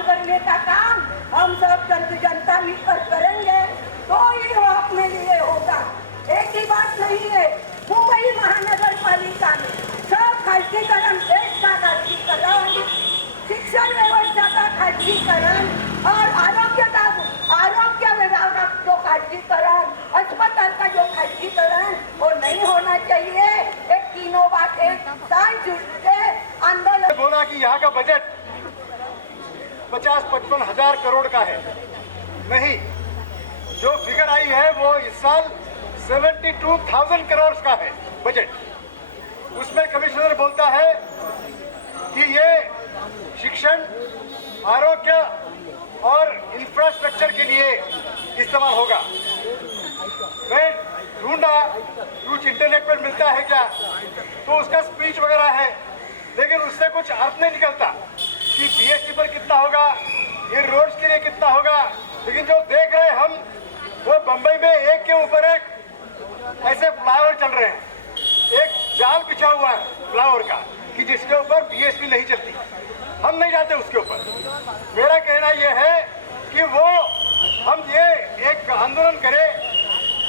काम करने का काम हम सब जनता मिलकर करेंगे तो ही वो अपने लिए होगा। एक ही बात नहीं है, मुंबई महानगर पालिका में सब खासगीकरण, देश का खासगीकरण, शिक्षण व्यवस्था का खासगीकरण और आरोग्य विभाग का जो खासगीकरण, अस्पताल का जो खासगीकरण वो नहीं होना चाहिए। एक तीनों बातें साथ जुड़ के आंदोलन बोला कि यहाँ का बजट 50-55 हजार करोड़ का है। नहीं, जो फिगर आई है वो इस साल 72,000 करोड़ का है बजट। उसमें कमिश्नर बोलता है कि ये शिक्षण, आरोग्य और इंफ्रास्ट्रक्चर के लिए इस्तेमाल होगा। मैं ढूंढा कुछ इंटरनेट पर मिलता है क्या, तो उसका स्पीच वगैरह है, लेकिन उससे कुछ अर्थ नहीं निकलता कि बीएसटी पर कितना होगा, ये रोड्स के लिए कितना होगा। लेकिन जो देख रहे हैं हम, वो बंबई में एक के ऊपर एक ऐसे फ्लाईओवर चल रहे हैं, एक जाल बिछा हुआ है फ्लाईओवर का कि जिसके ऊपर बीएसटी नहीं चलती। हम नहीं जाते उसके ऊपर। मेरा कहना यह है कि वो हम ये एक आंदोलन करें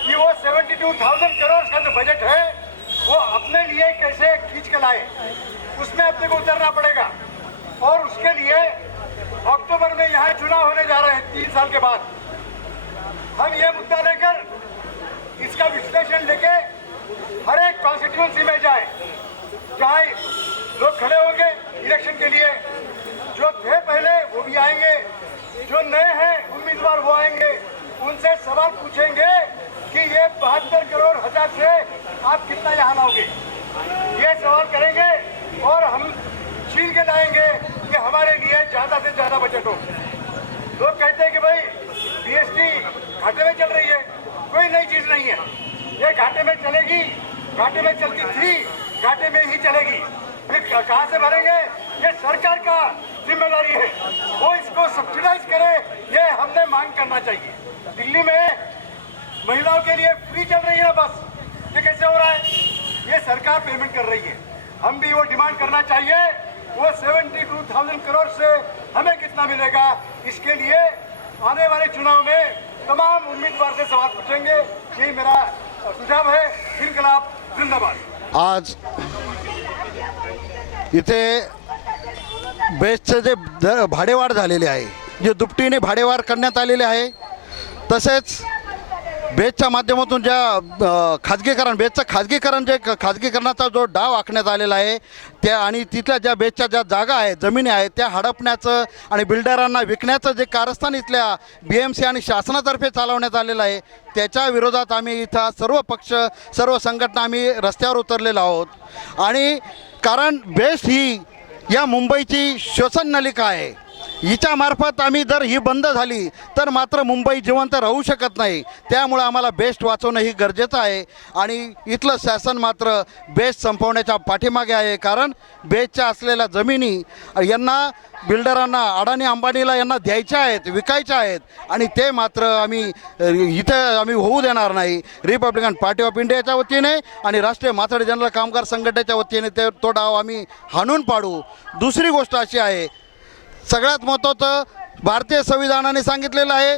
कि वो 72,000 करोड़ का जो बजट है वो अपने लिए कैसे खींच के लाए, उसमें अपने को उतरना पड़ेगा। और उसके लिए अक्टूबर में यहाँ चुनाव होने जा रहे हैं 3 साल के बाद। हम ये मुद्दा लेकर, इसका विश्लेषण लेके हर एक कॉन्स्टिट्यूंसी में जाए, जहाँ लोग खड़े होंगे इलेक्शन के लिए, जो थे पहले वो भी आएंगे, जो नए हैं उम्मीदवार वो आएंगे, उनसे सवाल पूछेंगे कि ये 72 करोड़ हजार से आप कितना यहाँ लाओगे। ये सवाल करेंगे और हम छीन के लाएंगे कि हमारे लिए ज्यादा से ज्यादा बजट हो। लोग कहते हैं कि भाई बीएसटी घाटे में चल रही है, कोई नई चीज नहीं है। ये घाटे में चलेगी, घाटे में चलती थी, घाटे में ही चलेगी। फिर कहाँ से भरेंगे, ये सरकार का जिम्मेदारी है, वो इसको सब्सिडाइज करे, ये हमने मांग करना चाहिए। दिल्ली में महिलाओं के लिए फ्री चल रही है बस, ये कैसे हो रहा है? ये सरकार पेमेंट कर रही है। हम भी वो डिमांड करना चाहिए, वो 72,000 करोड़ से हमें कितना मिलेगा। इसके लिए आने वाले चुनाव में तमाम उम्मीदवार से सवाल पूछेंगे। यही मेरा सुझाव है। इनकलाब जिंदाबाद। आज इथे बेस्टचे जे भाडेवाढ झालेले आहे, जे दुपटीने भाडेवाढ करण्यात आलेले आहे, तसेच बेस्टच्या माध्यमातून ज्या बेस्टचं खाजगीकरण जे खाजगीकरणाचा जो डाव आखण्यात आलेला आहे त्या आणि तिथल्या ज्या बेस्टच्या ज्या जागा आहेत, जमिनी आहेत, त्या हडपण्याचं आणि बिल्डरांना विकण्याचं जे कारस्थान इथल्या BMC आणि शासनातर्फे चालवण्यात आलेलं आहे, त्याच्या विरोधात आम्ही इथं सर्व पक्ष, सर्व संघटना आम्ही रस्त्यावर उतरलेलो आहोत। आणि कारण बेस्ट ही या मुंबईची श्वसन नलिका आहे, हिच्यामार्फत आम्ही जर ही बंद झाली तर मात्र मुंबई जिवंत राहू शकत नाही। त्यामुळे आम्हाला बेस्ट वाचवणं ही गरजेचं आहे आणि इथलं शासन मात्र बेस्ट संपवण्याच्या पाठीमागे आहे। कारण बेस्टच्या असलेल्या जमिनी यांना बिल्डरांना, अडाणी अंबानीला यांना द्यायच्या आहेत, विकायच्या आहेत आणि ते मात्र आम्ही होऊ देणार नाही। रिपब्लिकन पार्टी ऑफ इंडियाच्या वतीने आणि राष्ट्रीय माथाडी जनरल कामगार संघटनेच्या वतीने तो डाव आम्ही हाणून पाडू। दुसरी गोष्ट अशी आहे, सगळ्यात महत्त्वाचं भारतीय संविधानाने सांगितलेलं आहे,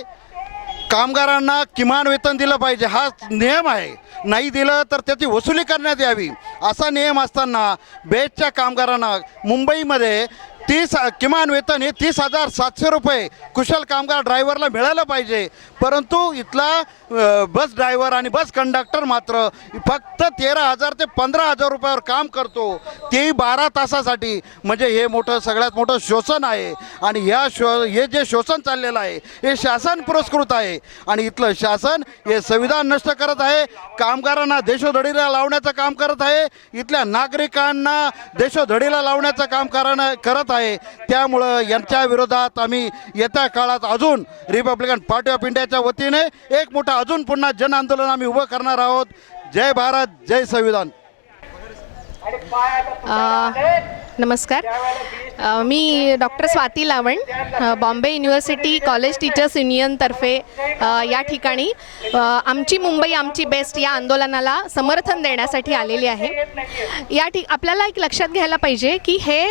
कामगारांना किमान वेतन दिलं पाहिजे, हा नियम आहे। नाही दिलं तर त्याची वसुली करण्यात यावी, असा नियम असताना बेस्टच्या कामगारांना मुंबईमध्ये किमान वेतन हे 30,700 रुपये कुशल कामगार ड्रायव्हरला मिळालं पाहिजे, परंतु इथला बस ड्रायव्हर आणि बस कंडक्टर मात्र फक्त 13,000 ते 15,000 रुपयावर काम करतो, तेही 12 तासासाठी। म्हणजे हे सगळ्यात मोठं शोषण आहे आणि हे जे शोषण चाललेलं आहे हे शासन पुरस्कृत आहे आणि इथलं शासन हे संविधान नष्ट करत आहे, कामगारांना देशोधडीला लावण्याचं काम करत आहे, इथल्या नागरिकांना देशोधडीला लावण्याचं काम करत आहे। त्यामुळं यांच्या विरोधात आम्ही येत्या काळात अजून रिपब्लिकन पार्टी ऑफ इंडियाच्या वतीने एक मोठा अजून पुन्हा जन आंदोलन आम्ही उभं करणार आहोत। जय भारत, जय संविधान। नमस्कार, मी डॉक्टर स्वाती लावण, बॉम्बे युनिव्हर्सिटी कॉलेज टीचर्स युनियनतर्फे या ठिकाणी आमची मुंबई आमची बेस्ट या आंदोलनाला समर्थन देण्यासाठी आलेली आहे। आपल्याला एक लक्षात घ्यायला पाहिजे की हे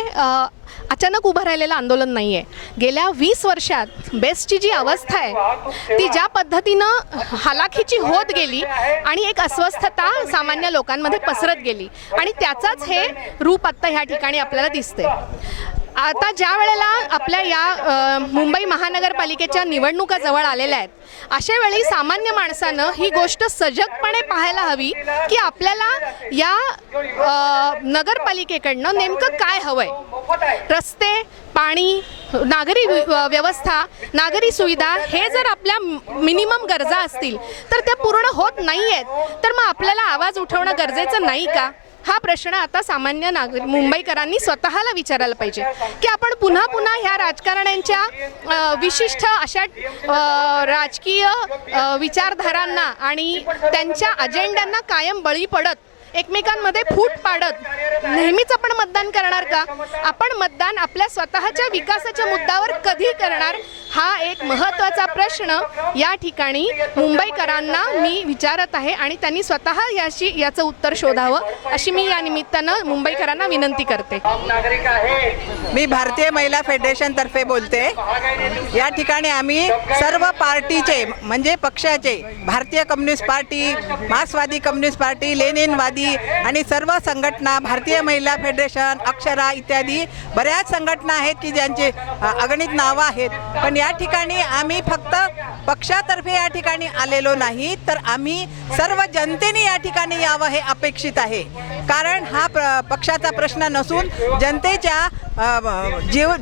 अचानक उभं राहिलेलं आंदोलन नाही आहे. गेल्या 20 वर्षात बेस्टची जी अवस्था आहे ती ज्या पद्धतीनं हालाखीची होत गेली आणि एक अस्वस्थता सामान्य लोकांमध्ये पसरत गेली आणि त्याचाच हे रूप आत्ता ह्या ठिकाणी आपल्याला दिसते. आता ज्या वेळेला आपल्या या मुंबई महानगरपालिकेच्या निवडणुका जवळ आलेल्या आहेत, अशा वेळी सामान्य माणसानं ही गोष्ट सजगपणे पाहायला हवी की आपल्याला या नगरपालिकेकडनं नेमकं काय हवंय. रस्ते, पाणी, नागरी व्यवस्था, नागरी सुविधा हे जर आपल्या मिनिमम गरजा असतील तर त्या पूर्ण होत नाही आहेत, तर मग आपल्याला आवाज उठवणं गरजेचं नाही का? हा प्रश्न आता सामान्य मुंबईकरांनी स्वतःला विचारायला पाहिजे की आपण पुन्हा पुन्हा ह्या राजकारण्यांच्या विशिष्ट अशा राजकीय विचारधारांना आणि त्यांच्या अजेंड्यांना कायम बळी पडत एकमेकांमध्ये फूट पाडत नेहमीच आपण मतदान करणार का? आपण मतदान आपल्या स्वतःच्या विकासाच्या मुद्द्यावर कधी करणार? हा एक महत्त्वाचा प्रश्न या ठिकाणी मुंबईकरांना मी विचारत आहे आणि त्यांनी स्वतः याचं उत्तर शोधावं अशी मी या निमित्तानं मुंबईकरांना विनंती करते. मी भारतीय महिला फेडरेशन तर्फे बोलते. या ठिकाणी आम्ही सर्व पार्टीचे म्हणजे पक्षाचे भारतीय कम्युनिस्ट पार्टी, मार्क्सवादी कम्युनिस्ट पार्टी, लेनिनवादी आणि सर्व संघटना, भारतीय महिला फेडरेशन, अक्षरा इत्यादी बऱ्याच संघटना आहेत की ज्यांचे अगणित नावं आहेत. पण या ठिकाणी आम्ही फक्त पक्षातर्फे या ठिकाणी आलेलो नाही, तर आम्ही सर्व जनतेने या ठिकाणी यावं हे अपेक्षित आहे. कारण हा पक्षाचा प्रश्न नसून जनतेच्या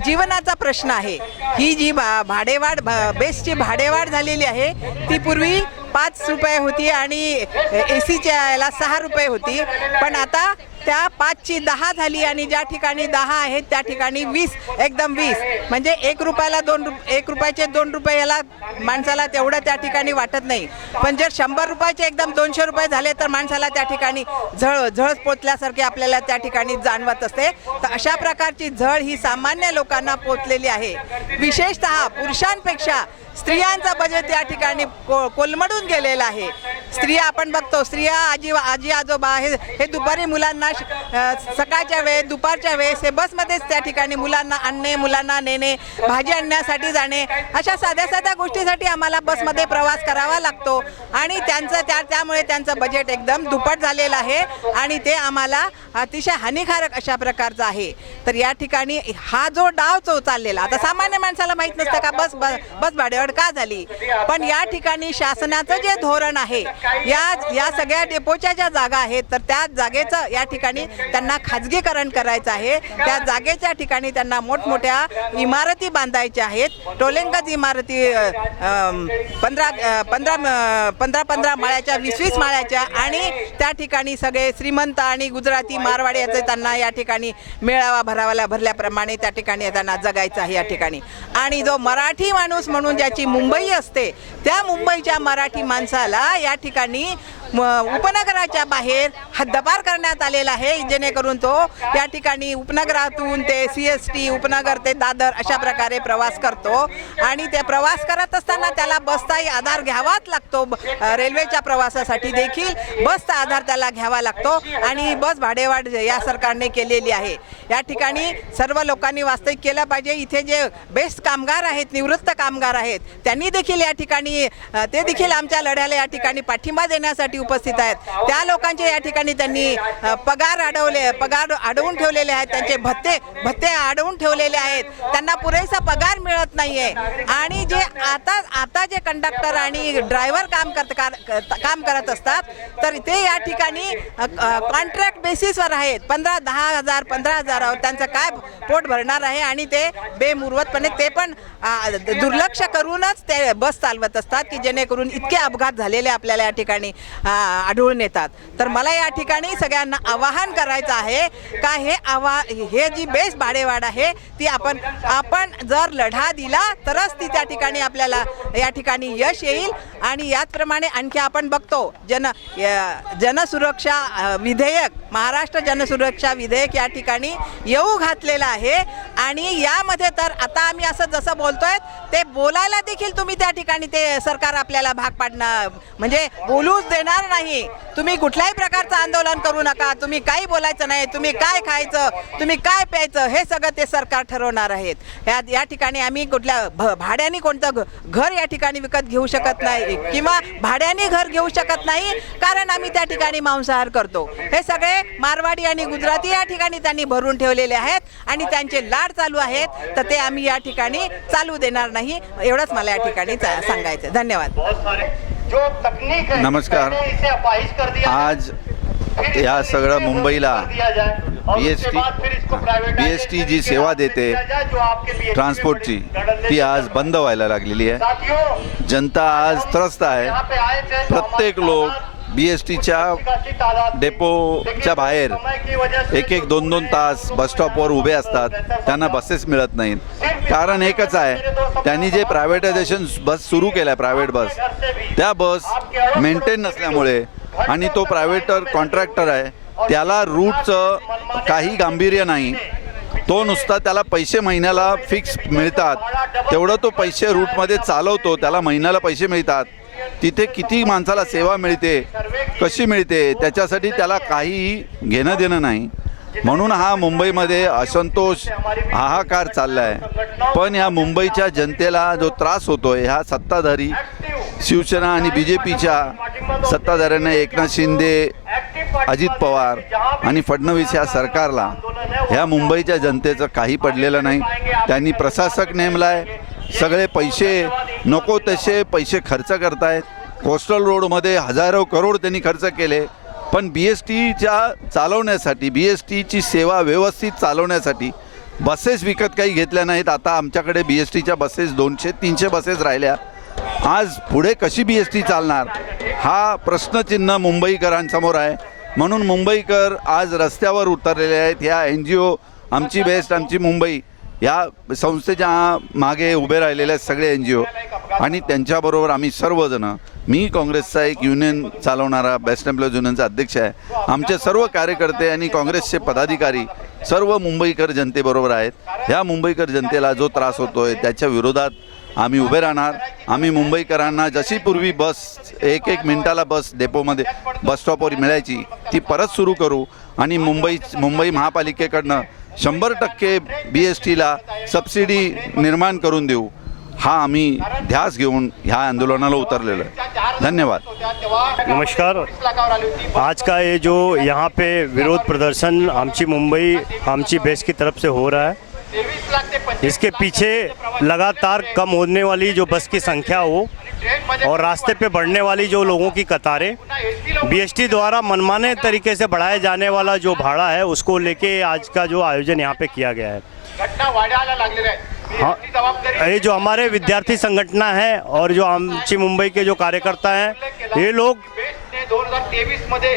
जीवनाचा प्रश्न आहे. ही जी भाडेवाढ बेस्टची भाडेवाढ झालेली आहे ती पूर्वी 5 रुपये होती आणि एसीच्या याला 6 रुपये होती, पण आता त्या 5ची 10 झाली आणि ज्या ठिकाणी 10 आहेत त्या ठिकाणी 20, एकदम 20 म्हणजे 1 रुपयाला 1 रुपयाचे 2 रुपये याला माणसाला तेवढं त्या ठिकाणी वाटत नाही. पण जर 100 रुपयाचे एकदम 200 रुपये झाले तर माणसाला त्या ठिकाणी झळ पोचल्यासारखे आपल्याला त्या ठिकाणी जाणवत असते. तर अशा प्रकारची झळ ही सामान्य लोकांना पोचलेली आहे. विशेषतः पुरुषांपेक्षा स्त्रियांचा बजेट या ठिकाणी कोलमडून गेलेला आहे. स्त्रिया आपण बघतो, स्त्रिया आजी आजोबा हे दुपारी मुलांना सकाळच्या वेळेस दुपारच्या वेळेस हे बसमध्येच त्या ठिकाणी मुलांना आणणे, मुलांना नेणे, भाजी आणण्यासाठी जाणे, अशा साध्या साध्या गोष्टीसाठी आम्हाला बसमध्ये प्रवास करावा लागतो आणि त्यामुळे त्यांचं बजेट एकदम दुप्पट झालेलं आहे आणि ते आम्हाला अतिशय हानिकारक अशा प्रकारचं आहे. तर या ठिकाणी हा जो डाव चाललेला, आता सामान्य माणसाला माहीत नसतं का बस भाडेवाढ का झाली, पण या ठिकाणी शासनाचं जे धोरण आहे, या सगळ्या डेपोच्या ज्या जागा आहेत तर त्या जागेचं या ठिकाणी त्यांना खाजगीकरण करायचं आहे. त्या जागेच्या ठिकाणी त्यांना मोठमोठ्या इमारती बांधायच्या आहेत, टोलेंगज इमारती 15 माळ्याच्या, 20 माळ्याच्या, आणि त्या ठिकाणी सगळे श्रीमंत आणि गुजराती मारवाडी याचे त्यांना या ठिकाणी मेळावा भरल्याप्रमाणे त्या ठिकाणी त्यांना जगायचं आहे या ठिकाणी. आणि जो मराठी माणूस म्हणून ज्याची मुंबई असते त्या मुंबईच्या मराठी माणसाला या ठिकाणी उपनगराच्या बाहेर हद्दपार करण्यात आलेला आहे, जेणेकरून तो या ठिकाणी उपनगरातून ते CST उपनगर ते दादर अशा प्रकारे प्रवास करतो आणि ते प्रवास करत असताना त्याला बसचाही आधार घ्यावाच लागतो. रेल्वेच्या प्रवासासाठी देखील बसचा आधार त्याला घ्यावा लागतो आणि बस भाडेवाढ या सरकारने केलेली आहे. या ठिकाणी सर्व लोकांनी वास्तविक केलं पाहिजे. इथे जे बेस्ट कामगार आहेत, निवृत्त कामगार आहेत, त्यांनी देखील या ठिकाणी ते देखील आमच्या लढ्याला या ठिकाणी पाठिंबा देण्यासाठी उपस्थित आहेत. त्या लोकांचे या ठिकाणी त्यांनी पगार अडवून ठेवलेले आहेत, त्यांचे भत्ते अडवून ठेवलेले आहेत, त्यांना पुरेसा पगार मिळत नाहीये. आणि जे आता जे कंडक्टर आणि ड्रायव्हर काम करत असतात तर ते या ठिकाणी कॉन्ट्रॅक्ट बेसिसवर आहेत. 15,000 त्यांचं काय पोट भरणार आहे आणि ते बेमुरवतपणे ते पण दुर्लक्ष करूनच ते बस चालवत असतात की जेणेकरून इतके अपघात झालेले आपल्याला या ठिकाणी आढळून येतात. तर मला या ठिकाणी सगळ्यांना आवाहन करायचं आहे का हे जी बेस्ट भाडेवाढ आहे ती आपण जर लढा दिला तरच ती त्या ठिकाणी आपल्याला या ठिकाणी यश येईल. आणि याचप्रमाणे आणखी आपण बघतो जनसुरक्षा विधेयक, महाराष्ट्र जनसुरक्षा विधेयक या ठिकाणी येऊ घातलेलं आहे आणि यामध्ये तर आता आम्ही असं जसं बोलतोय ते बोलायला देखील तुम्ही त्या ठिकाणी ते सरकार आपल्याला भाग पाडणार म्हणजे बोलूच देणार देणार नाही. तुम्ही कुठल्याही प्रकारचं आंदोलन करू नका, तुम्ही काही बोलायचं नाही, तुम्ही काय खायचं, तुम्ही काय प्यायचं हे सगळं ते सरकार ठरवणार आहेत. या ठिकाणी आम्ही कुठल्या भाड्याने कोणतं घर या ठिकाणी विकत घेऊ शकत नाही किंवा भाड्याने घर घेऊ शकत नाही, कारण आम्ही त्या ठिकाणी मांसाहार करतो. हे सगळे मारवाडी आणि गुजराती या ठिकाणी त्यांनी भरून ठेवलेले आहेत आणि त्यांचे लाड चालू आहेत, तर ते आम्ही या ठिकाणी चालू देणार नाही. एवढंच मला या ठिकाणी सांगायचं. धन्यवाद. नमस्कार. आज या सगळं मुंबईला BST जी सेवा देते ट्रान्सपोर्टची ती आज बंद व्हायला लागलेली आहे. जनता आज त्रस्त आहे. प्रत्येक लोक BSTच्या डेपोच्या बाहेर एक 2-2 तास बसस्टॉपवर उभे असतात. त्यांना बसेस मिळत नाहीत. कारण एकच आहे, त्यांनी जे प्रायव्हेटायझेशन बस सुरू केलं आहे, प्रायव्हेट बस, त्या बस मेंटेन नसल्यामुळे आणि तो प्रायव्हेट कॉन्ट्रॅक्टर आहे त्याला रूटचं काही गांभीर्य नाही. तो नुसता त्याला पैसे महिन्याला फिक्स मिळतात, तेवढं तो पैसे रूटमध्ये चालवतो, त्याला महिन्याला पैसे मिळतात. तिथे किती माणसाला सेवा मिळते, कशी मिळते, त्याच्यासाठी त्याला काहीही घेणं देणं नाही. म्हणून हा मुंबईमध्ये असंतोष हाहाकार चालला आहे. पण ह्या मुंबईच्या जनतेला जो त्रास होतोय, ह्या सत्ताधारी शिवसेना आणि BJPच्या सत्ताधाऱ्यांना, एकनाथ शिंदे, अजित पवार आणि फडणवीस या सरकारला ह्या मुंबईच्या जनतेचं काही पडलेलं नाही. त्यांनी प्रशासक नेमलाय, सगळे पैसे नको तसे पैसे खर्च करतायत. कोस्टल रोडमध्ये हजारो करोड त्यांनी खर्च केले, पण BSTच्या चालवण्यासाठी, BSTची सेवा व्यवस्थित चालवण्यासाठी बसेस विकत काही घेतल्या नाहीत. आता आमच्याकडे BSTच्या बसेस 200-300 बसेस राहिल्या. आज पुढे कशी BST चालणार हा प्रश्नचिन्ह मुंबईकरांसमोर आहे. म्हणून मुंबईकर आज रस्त्यावर उतरलेले आहेत. ह्या NGO आमची बेस्ट, आमची मुंबई या संस्थेच्या मागे उभे राहिलेले आहेत सगळे NGO आणि त्यांच्याबरोबर आम्ही सर्वजण. मी काँग्रेसचा एक युनियन चालवणारा बेस्ट एम्प्लॉईज युनियनचा अध्यक्ष आहे. आमचे सर्व कार्यकर्ते आणि काँग्रेसचे पदाधिकारी सर्व मुंबईकर जनतेबरोबर आहेत. ह्या मुंबईकर जनतेला जो त्रास होतोय त्याच्या विरोधात आम्ही उभे राहणार. आम्ही मुंबईकरांना जशी पूर्वी बस 1-1 मिनिटाला बस डेपोमध्ये बसस्टॉपवर मिळायची ती परत सुरू करू आणि मुंबई महापालिकेकडनं 100% BSTला सबसिडी निर्माण करून देऊ. हा आम्ही ध्यास घेऊन ह्या आंदोलनाला उतरलेलो आहे. धन्यवाद. नमस्कार. आज का ये जो यहाँ पे विरोध प्रदर्शन आमची मुंबई आमची बेस्ट की तरफ से हो रहा है, इसके पीछे लगातार कम होने वाली जो बस की संख्या हो और रास्ते पे बढ़ने वाली जो लोगों की कतारें, BST द्वारा मनमाने तरीके से बढ़ाए जाने वाला जो भाड़ा है उसको लेके आज का जो आयोजन यहाँ पे किया गया है. हाँ, ये जो हमारे विद्यार्थी संगठन है और जो आमची मुंबई के जो कार्यकर्ता हैं, ये लोग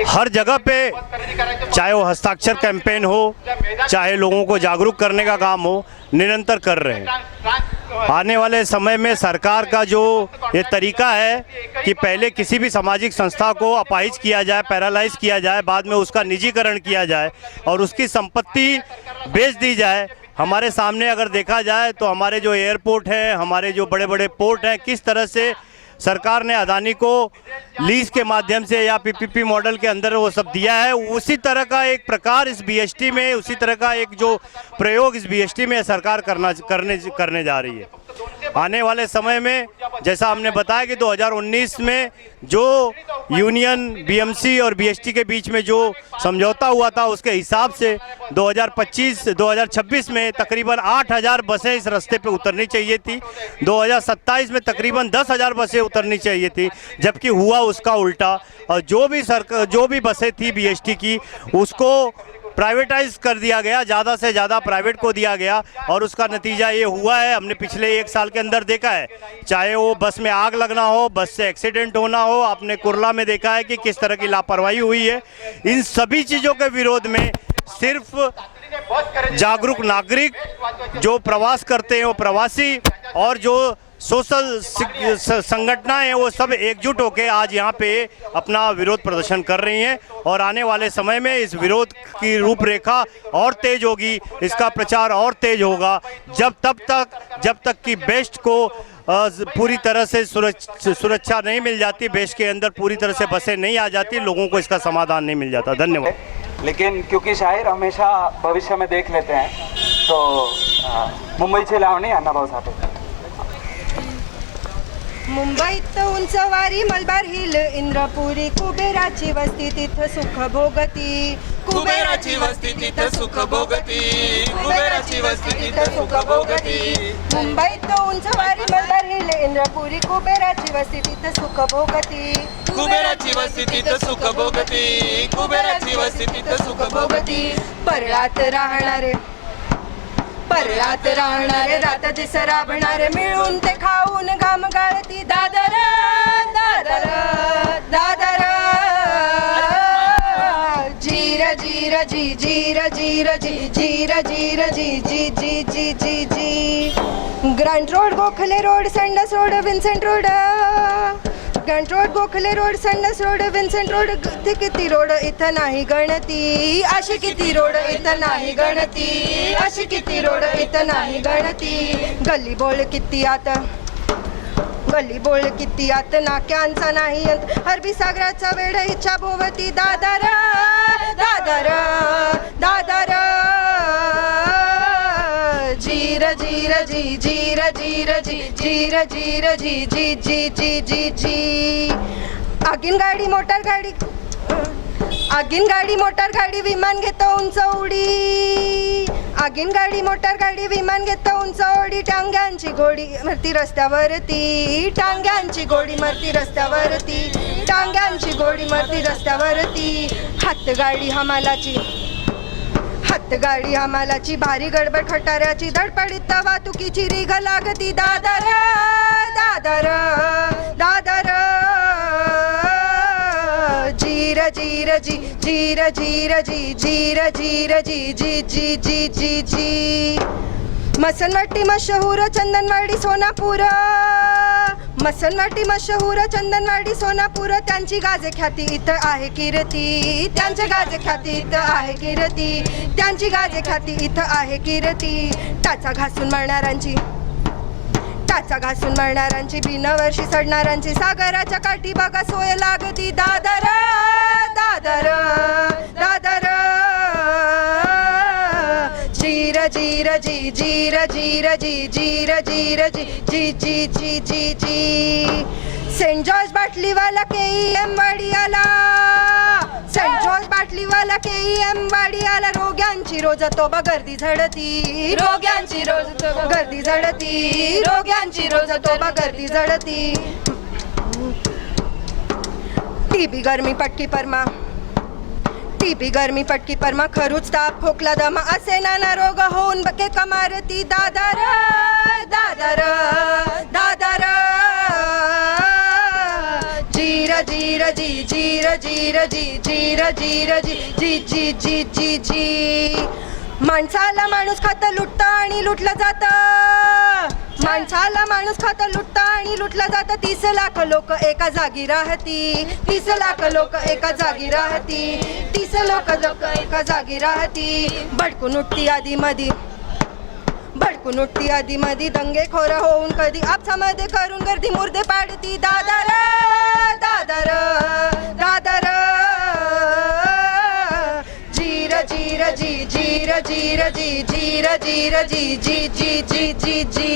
हर जगह पे, चाहे वो हस्ताक्षर कैंपेन हो, चाहे लोगों को जागरूक करने का काम हो, निरंतर कर रहे हैं. आने वाले समय में सरकार का जो ये तरीका है कि पहले किसी भी सामाजिक संस्था को अपाहिज किया जाए, पैरालाइज किया जाए, बाद में उसका निजीकरण किया जाए और उसकी संपत्ति बेच दी जाए. हमारे सामने अगर देखा जाए तो हमारे जो एयरपोर्ट हैं, हमारे जो बड़े बड़े पोर्ट हैं, किस तरह से सरकार ने अदानी को लीज के माध्यम से या PPP मॉडल के अंदर वो सब दिया है, उसी तरह का एक प्रकार इस BST में, उसी तरह का एक जो प्रयोग इस BST में सरकार करने जा रही है. आने वाले समय में जैसा हमने बताया कि 2019 में जो यूनियन BMC और BST के बीच में जो समझौता हुआ था उसके हिसाब से 2025-2026 में तकरीबन 8000 बसें इस रास्ते पे उतरनी चाहिए थी. 2027 में तकरीबन 10,000 बसें उतरनी चाहिए थी, जबकि हुआ उसका उल्टा. और जो भी बसें थी BST की उसको प्राइवेटाइज कर दिया गया, ज़्यादा से ज़्यादा प्राइवेट को दिया गया और उसका नतीजा ये हुआ है. हमने पिछले 1 साल के अंदर देखा है, चाहे वो बस में आग लगना हो, बस से एक्सीडेंट होना हो, आपने कुर्ला में देखा है कि किस तरह की लापरवाही हुई है. इन सभी चीज़ों के विरोध में सिर्फ जागरूक नागरिक जो प्रवास करते हैं, वो प्रवासी और जो सोशल संगठनाएं हैं, वो सब एकजुट होकर आज यहाँ पे अपना विरोध प्रदर्शन कर रही हैं. और आने वाले समय में इस विरोध की रूपरेखा और तेज होगी, इसका प्रचार और तेज होगा, जब तक कि बेस्ट को पूरी तरह से सुरक्षा नहीं मिल जाती, बेस के अंदर पूरी तरह से बसें नहीं आ जाती, लोगों को इसका समाधान नहीं मिल जाता। धन्यवाद। लेकिन क्योंकि शाहीर हमेशा भविष्य में देख लेते हैं, तो मुंबईचे लावणी अण्णाभाऊ साठे। मुंबईत उंचवारी मलबार हिल, इंद्रपुरी कुबेराची वस्ती तिथं सुख भोगती, कुबेराची वस्ती तिथं सुख भोगती, कुबेराची वस्ती तिथं सुख भोगती। मुंबईत उंचवारी मलबार हिल, इंद्रपुरी कुबेराची वस्ती तिथं सुख भोगती, कुबेराची वस्ती तिथं सुख भोगती, कुबेराची वस्ती तिथं सुख भोगती। परळात राहणारे रात दिस राबणारे, मिळून ते खाऊन घाम गाळती, दादर दादर दादर जीर जीर जी जीर जीर जी जीर जीर जी जी जी जी जी जी। ग्रँट रोड, गोखले रोड, संडास road, Vincent road, Grant road, Gokhale road, संडास रोड, विन्सेंट रोड, किती रोड इथं नाही गणती, अशी किती रोड इथं नाही गणती, अशी किती रोड इथं नाही गणती। गल्ली बोळ किती आत नाक्यांचा नाही अंत, अरबी सागराचा वेढ इच्छा भोवती, दादर दादर दादर जीर जीर जी जीर जीर जी जीर जीर जी जी जी जी जी जी। आगीन गाडी मोटार गाडी विमान घेतो उंच उडी, आगीन गाडी मोटार गाडी विमान घेतो उंच उडी, टांग्यांची गोडी मरती रस्त्यावरती, टांग्यांची गोडी मरती रस्त्यावरती, टांग्यांची गोडी मरती रस्त्यावरती। हातगाडी हमालाची भारी गडबड खटाऱ्याची, धडपडीत वाहतुकीची रीघ लागती, दादर दादर दादर जीर जीर जी जीर जीर जी जीर जीर जी जी जी जी जी जी। मसनवटी मशहूर चंदनवाडी सोनापूर, मसनवटी मशहूर चंदनवाडी सोनापूर, त्यांची गाजे ख्याती इथं आहे कीर्ती, त्यांचे गाजे ख्याती इथं आहे कीर्ती, त्यांची गाजे ख्याती इथं आहे कीर्ती। टाचा घासून मळणारांची बिनवर्षी सडणारांची, सागराच्या काठी बघा सोय लागती, दादर दादर दादर जीर जीर जी जीर जीर जी जीर जीर जी जी जी जी जी जी। सेंट जॉर्ज बाटलीवाला KEM वाडी आला, सेंट जॉर्ज बाटलीवाला KEM वाडी आला, रोग्यांची रोज तोबा गर्दी झडती, रोग्यांची रोज गर्दी झडती, रोग्यांची रोज तोबा गर्दी झडती। टीबी गरमी पटकी परमा, खरूच ताप खोकला दमा असे नाना रोग होऊन बके कमारती, दादर दादर दादर जीर जीर जी जीर जीर जी जीर जीर जी जी जी जी जी जी। माणसाला माणूस खातं लुटतं आणि लुटलं जातं, माणसाला माणूस खातं लुटतं आणि लुटलं जातं, 30 लाख लोक एका जागी राहती, 30 लाख लोक एका जागी राहती, 30 लोक एका जागी राहती। भडकून उठती आधी मधी दंगेखोर होऊन कधी आपसामध्ये करून गर्दी मुर्दे पाडती, दादर दादर दादर जीर जीर जी जीर जीर जी जीर जीर जी जी जी जी जी जी।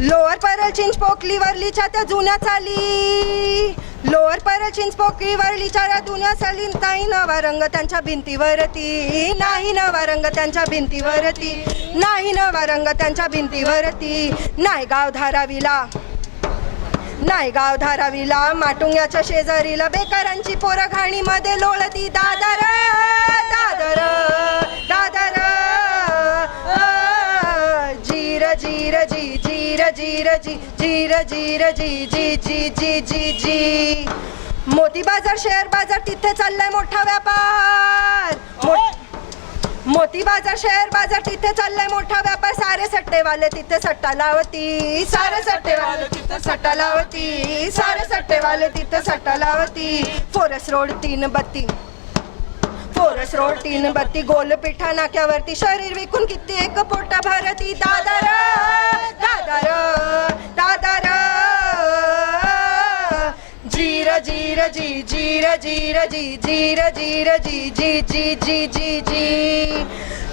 लोअर परळ चिंचपोकली वरलीच्या त्या जुन्या चाली, लोअर परळ चिंचपोकली वरलीच्या त्या जुन्या चाली, नाही नवा रंग त्यांच्या भिंतीवरती, नाही नवा रंग त्यांच्या भिंतीवरती, नाही नवा रंग त्यांच्या भिंतीवरती। नायगाव धारावीला माटुंग्याच्या शेजारीला, बेकारांची पोरं घाणीमध्ये लोळती, दादर दादर दादर जीर जीर जी जीर जीर जी जीर जीर जी जी जी जी जी जी। मोती बाजार शेअर बाजार तिथे चाललाय मोठा व्यापार, मोती बाजार शेअर बाजार तिथे चाललाय मोठा व्यापार, सारे सट्टेवाले तिथे सट्टा लावती, सारे सट्टेवाले तिथे सट्टा लावती, सारे सट्टेवाले तिथे सट्टा लावती। फॉरेस्ट रोड 3 बत्ती, चोरस रोड 3 बत्ती गोल पिठा नाक्यावरती शरीर विकून किती एक पोटा भारती दादार दादार दादार जीर जीर जी जीर जीर जी जीर जीर जी जी जी जी जी जी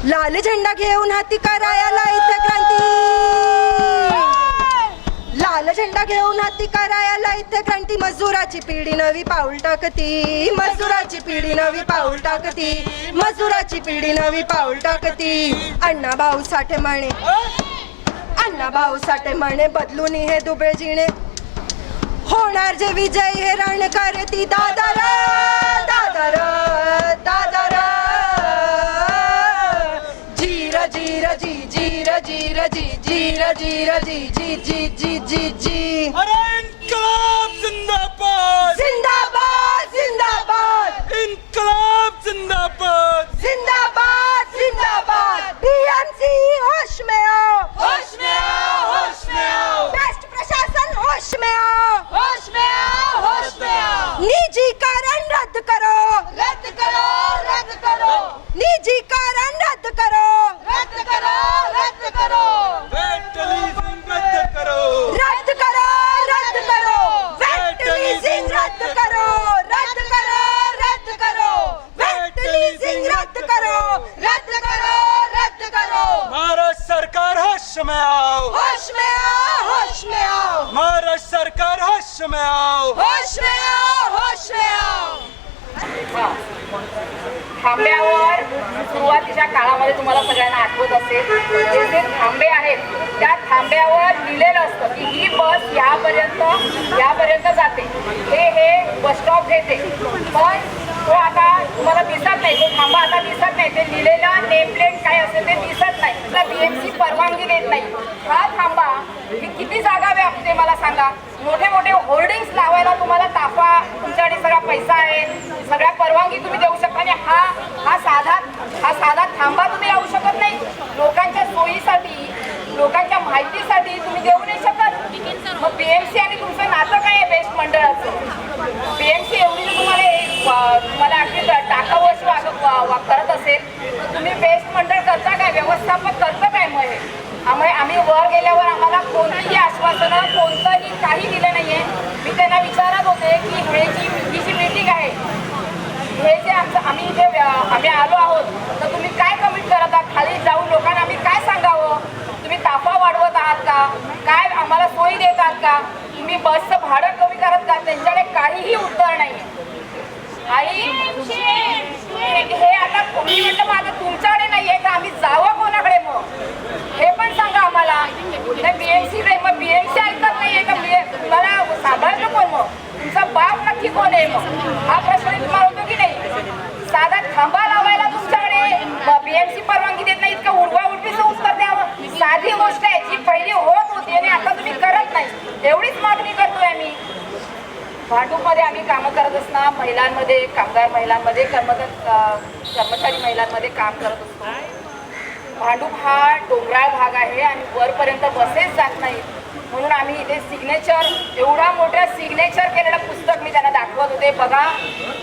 लाल झेंडा घेऊन हाती करायला इथे क्रांती लाल झेंडा घेऊन हाती करायला इथे क्रांती मजदुराची पिढी नवी पाऊल टाकती मजदुराची पिढी नवी पाऊल टाकती मजदुराची पिढी नवी पाऊल टाकती अण्णा भाऊ साठे म्हणे अण्णा भाऊ साठे म्हणे बदलून हे दुबळे जिणे होणार जे विजय हे रण करती दादार दादार दादार जीर जीर जी जीर जीर जी जीर जीर जी जी जी जी जी जी इनकलाब जिंदाबाद जिंदाबाद जिंदाबाद इनकलाब जिंदाबाद जिंदाबाद जिंदाबाद बीएमसी होश में आओ होश में आओ होश में आओ बेस्ट प्रशासन होश में आओ होश में आओ होश में आओ निजीकरण रद्द करो रद्द करो रद्द करो निजीकरण रद्द करो रद्द करो रद्द करो वेट लीजिंग रद्द करो रद्द करो रद्द करो वेट लीजिंग रद्द करो रद्द करो रद्द करो वेट लीजिंग रद्द करो रद्द करो रद्द करो महाराष्ट्र सरकार होश में आओ होश में आओ होश में आओ महाराष्ट्र सरकार होश में आओ होश में आओ होश में आओ थांब्यावर सुरुवातीच्या काळामध्ये तुम्हाला सगळ्यांना आठवत असेल जे जे थांबे आहेत त्या थांब्यावर लिहिलेलं असतं की ही बस यापर्यंत जाते हे बस स्टॉप घेते पण तो आता तुम्हाला दिसत नाही तो थांबा आता दिसत नाही ते लिहिलेला नेम प्लेट काय असेल ते दिसत नाही त्याला बीएमसी परवानगी देत नाही हा थांबा ही किती जागा व्यापते मला सांगा मोठे मोठे होर्डिंग्स लावायला तुम्हाला ताफा तुमच्याकडे सगळा पैसा आहे सगळ्या परवानगी तुम्ही देऊ शकता आणि हा साधा थांबा तुम्ही लावू शकत नाही लोकांच्या सोयीसाठी लोकांच्या माहितीसाठी तुम्ही देऊ नाही शकत मग बीएमसी आणि तुमचं नातं काय आहे बेस्ट मंडळाचं बीएमसी एवढी तुम्हाला अगदी टाकाऊ अशी करत असेल तर तुम्ही बेस्ट मंडळ करता काय व्यवस्थापन करतं काय मग आम्ही वर गेल्यावर आम्हाला कोणतीही आश्वासनं कोणतंही काही दिलं नाहीये मी त्यांना विचारत होते की ही जी मीटिंग आहे हे जे आम्ही इथे आम्ही आलो आहोत तर तुम्ही काय कमिट करत आहात खाली जाऊन लोकांना आम्ही काय सांगावं तुम्ही ताफा वाढवत आहात का काय आम्हाला सोयी देत आहात का तुम्ही बसचं भाडं कमी करत का त्यांच्याकडे काहीही उत्तर नाही आणि हे आता मी म्हटलं मग आता तुमच्याकडे नाहीये तर आम्ही जावं कोणाकडे मग हे पण सांगा आम्हाला बीएमसी मग बीएमसी ऐकत नाहीये का तुम्हाला सांभाळतं कोण मग तुमचा बाप नक्की कोण आहे मग हा प्रश्न तुम्हाला होतो की नाही साधा थांबा लावायला तुमच्याकडे बीएमसी परवानगी देत नाही इतकं उडवा उडवीचं उत्तर द्यावं साधी गोष्ट आहे जी पहिली होत होती आणि आता तुम्ही करत नाही एवढीच मागणी करतोय आम्ही भांडूपमध्ये आम्ही कामं करत असताना महिलांमध्ये कामगार महिलांमध्ये कर्मचारी महिलांमध्ये काम करत असतो भांडूप हा डोंगराळ भाग आहे आणि वरपर्यंत बसेस जात नाहीत म्हणून आम्ही इथे सिग्नेचर एवढा मोठा सिग्नेचर केलेलं पुस्तक मी त्यांना दाखवत होते बघा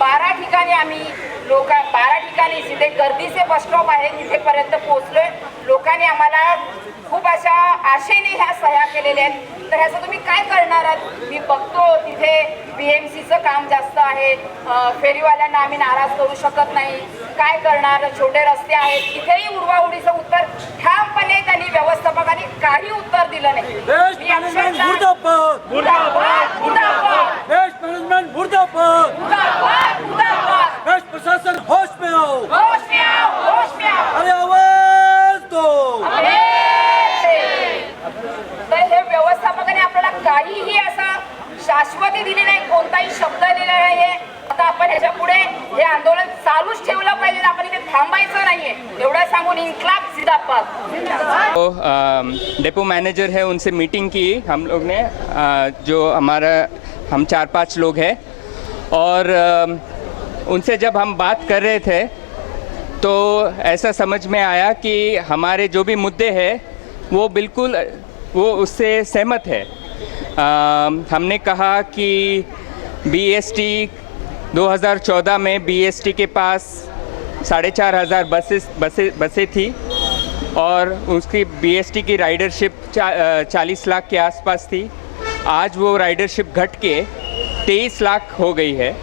12 ठिकाणी आम्ही 12 ठिकाणी जिथे गर्दीचे बस स्टॉप आहे तिथेपर्यंत पोहोचलोय लोकांनी आम्हाला खूप अशा आशेने ह्या सह्या केलेल्या आहेत तर ह्याचं तुम्ही काय करणार आहात मी बघतो तिथे बीएमसीचं काम जास्त आहे फेरीवाल्यांना आम्ही नाराज करू शकत नाही काय करणार छोटे रस्ते आहेत तिथेही उडवाउडीचं उत्तर ठामपणे त्यांनी व्यवस्थापकांनी काही उत्तर दिलं नाही प्रशासन होश में आओ होश में आओ होश में आओ अरे आवाज दो तर हे व्यवस्थापकाने आपल्याला काहीही असा शाश्वती दिली नाही कोणताही शब्द दिला नाहीये आता आपण ह्याच्या पुढे हे आंदोलन चालूच ठेवलं पाहिजे आपण इथे थांबायचं नाहीये एवढं सांगून इन्कलाब जिंदाबाद तो डेपो मैनेजर है उनसे मीटिंग की हम लोग ने जो हम 4-5 लोग हैं और उनसे जब हम बात कर रहे थे तो ऐसा समझ में आया कि हमारे जो भी मुद्दे हैं वो बिल्कुल वो उससे सहमत है। हमने कहा कि बीएसटी 2014 में बीएसटी के पास 4,500 बसें थी और उसकी बीएसटी की राइडरशिप 40 लाख के आसपास थी। आज वो राइडरशिप घट के 23 लाख हो गई है।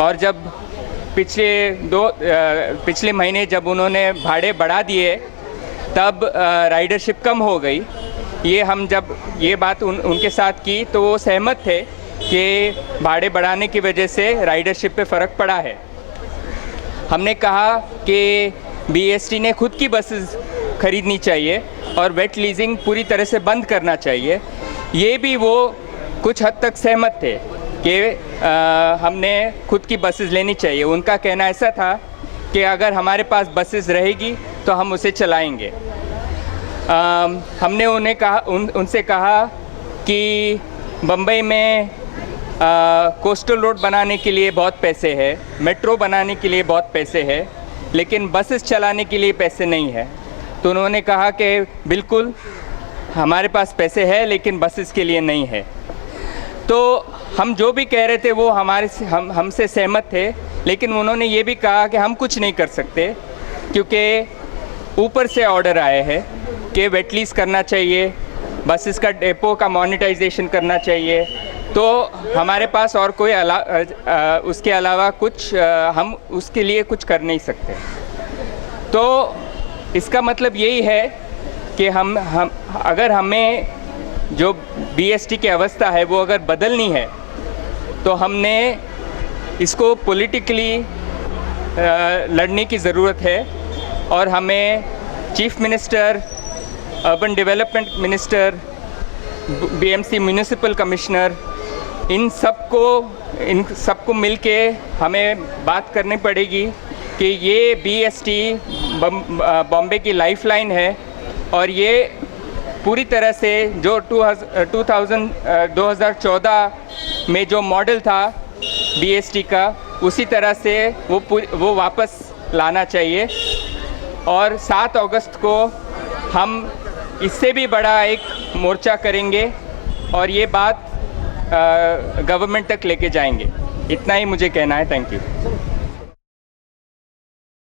और जब पिछले महीने जब उन्होंने भाड़े बढ़ा दिए तब राइडरशिप कम हो गई। हम जब ये बात उनके साथ की तो वो सहमत थे कि भाड़े बढ़ाने की वजह से राइडरशिप पे फ़र्क पड़ा है। हमने कहा कि बीएसटी ने खुद की बसेस खरीदनी चाहिए और वेट लीजिंग पूरी तरह से बंद करना चाहिए। ये भी वो कुछ हद तक सहमत थे कि हमने खुद की बसेस लेनी चाहिए। उनका कहना ऐसा था कि अगर हमारे पास बसेस रहेगी तो हम उसे चलाएंगे। हमने उनसे कहा कि बम्बई में कोस्टल रोड बनाने के लिए बहुत पैसे है, मेट्रो बनाने के लिए बहुत पैसे है, लेकिन बसेस चलाने के लिए पैसे नहीं है। तो उन्होंने कहा कि बिल्कुल हमारे पास पैसे है लेकिन बसेस के लिए नहीं है। तो हम जो भी कह रहे थे वो हमसे सहमत थे, लेकिन उन्होंने ये भी कहा कि हम कुछ नहीं कर सकते क्योंकि ऊपर से ऑर्डर आए हैं कि वेट लीज करना चाहिए, बसेस का डेपो का मोनेटाइजेशन करना चाहिए। तो हमारे पास और कोई उसके अलावा कुछ हम उसके लिए कुछ कर नहीं सकते। तो इसका मतलब यही है कि हम अगर हमें जो बीएसटी की अवस्था है वो अगर बदलनी है तो हमने इसको पॉलिटिकली लड़ने की ज़रूरत है। और हमें chief minister, urban development minister, BMC municipal commissioner, in सबको मिलके हमें बात करनी पड़ेगी कि ये बीएसटी बॉम्बे की लाइफलाइन है और ये पूरी तरह से जो 2014 में जो मॉडल था बीएसटी का उसी तरह से वो वापस लाना चाहिए। और 7 अगस्त को हम इससे भी बड़ा एक मोर्चा करेंगे और ये बात गवर्नमेंट तक लेके जाएंगे। इतना ही मुझे कहना है। Thank you.